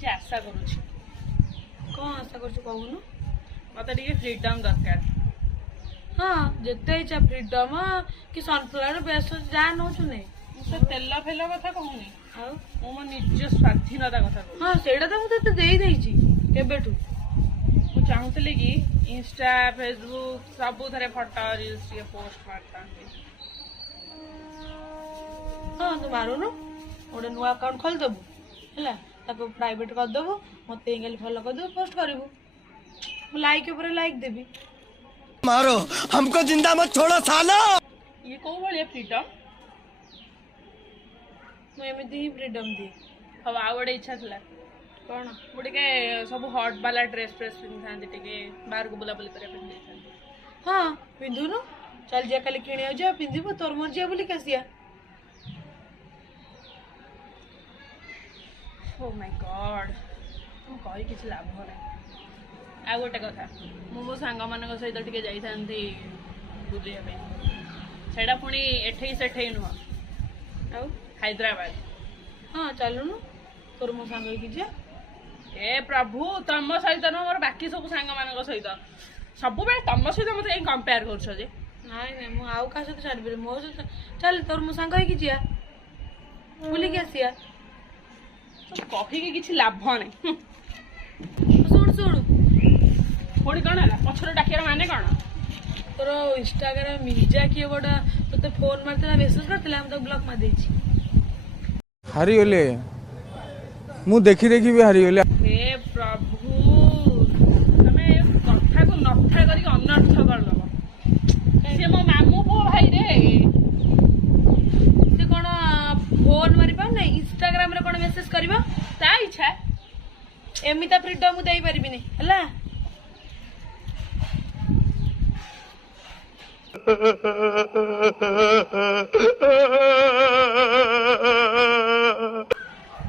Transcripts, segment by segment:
किसी आशा करुछि कौन आशा कर कहूनु मते टिके फ्रीडम दरकार हाँ जिते इच्छा फ्रीडम कि सनफ्लावर बेस्ट जहाँ नौ नहीं से तेल फेल कथा कहूनी ଆଉ मो मो निज स्वाधीनता कथा कहूँ हाँ ସେଇଟା ତ ମୁଁ ତତେ ଦେଇଛି କେବେଠୁ ମୁଁ ଚାହୁଁଥିଲି କି ଇନଷ୍ଟା ଫେସବୁକ୍ ସବୁଥିରେ ଫଟୋ ରିଲ୍ସ ଟିକେ ପୋଷ୍ଟ ମାରିଥାନ୍ତି हाँ तू मारुनु गोटे नुआ अकाउंट खोलदेबु है प्राइवेट करदेबु मत खाली फॉलो करदेबु पोस्ट करू लाइक ऊपर लाइक देबी मारो हमको जिंदा मत छोड़ो सालो ये कौ भाई फ्रीडम मुझे ही फ्रीडम दिए हम आउ गोटे इच्छा था कौन मुझे सब हट वाला ड्रेस फ्रेस पिंधि था बाहर को बुलाबुली कर हाँ पिंधुनु चल जा कल कि पिंधु तोर मोर जा बोलिक आसिया ओ माय गॉड तुम कही किसी लाभ ना आ गोटे कथा मो सांग मान सहित टे जाता बुलाइया सेटा पुणी एठे सेठे नुह आउ हैदराबाद हाँ चलुनु तोर मो सांग जा ए प्रभु तुम सहित नुह मोर बाकी सब सांग मान सहित सब तुम सहित मत कंपेयर कर नाई नाई मु आउ का सहित छाड़ी मो सहित चल तोर मो सांग जा बुलिक आसिया कहीकि किसी लाभ नहीं शुणु शुणु पुणी कौन है पछर डाकियार माने कौन तोर इंस्टाग्राम मिर्जा किए गोटा तो फोन मारता मेसेज करता तो ब्लॉक मार देछि हारीगले मु देखी देखी भी हारीगले हे प्रभु तमे कथा को नथा करी अनर्थ कर दबो से मो मामू पो भाई रे से कोन फोन मारी पा नै इंस्टाग्राम रे कोन मेसेज करबा ता इच्छा एमिता फ्रीडम मु देई परबी नै हला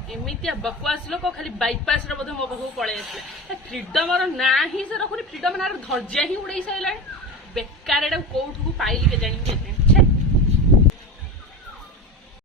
एमितिया बकवास लोक खाली बाईपास रे मो पाखु पळे आसले फ्रीडम रो ना ही से रखुनी फ्रीडम ना धैर्य ही उड़ाई साइला बेकार एटा कोठू पाइली के जानि के